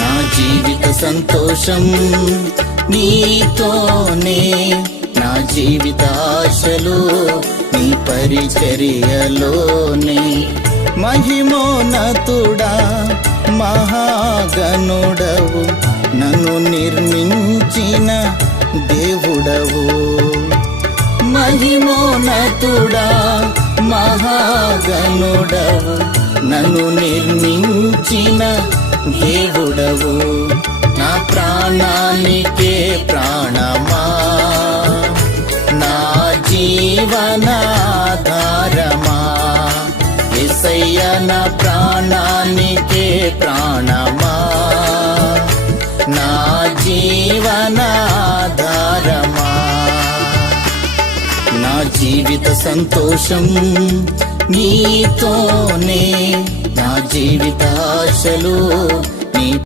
నా జీవిత సంతోషం నీతోనే, నా జీవిత ఆశలు నీ పరిచర్యలోనే. మహిమోన్నతుడా మహాగణుడవు, నన్ను నిర్మించిన దేవుడవు. మహిమోన్నతుడా మహాగణుడవు, నన్ను నిర్మించిన దేవుడవు. నా ప్రాణానికే ప్రాణమా, నా జీవనాధారమా, యేసయ్య నా ప్రాణానికే ప్రాణమా, నా జీవనాధారమా. నా జీవిత సంతోషం నీతోనే, నా జీవిత ఆశలు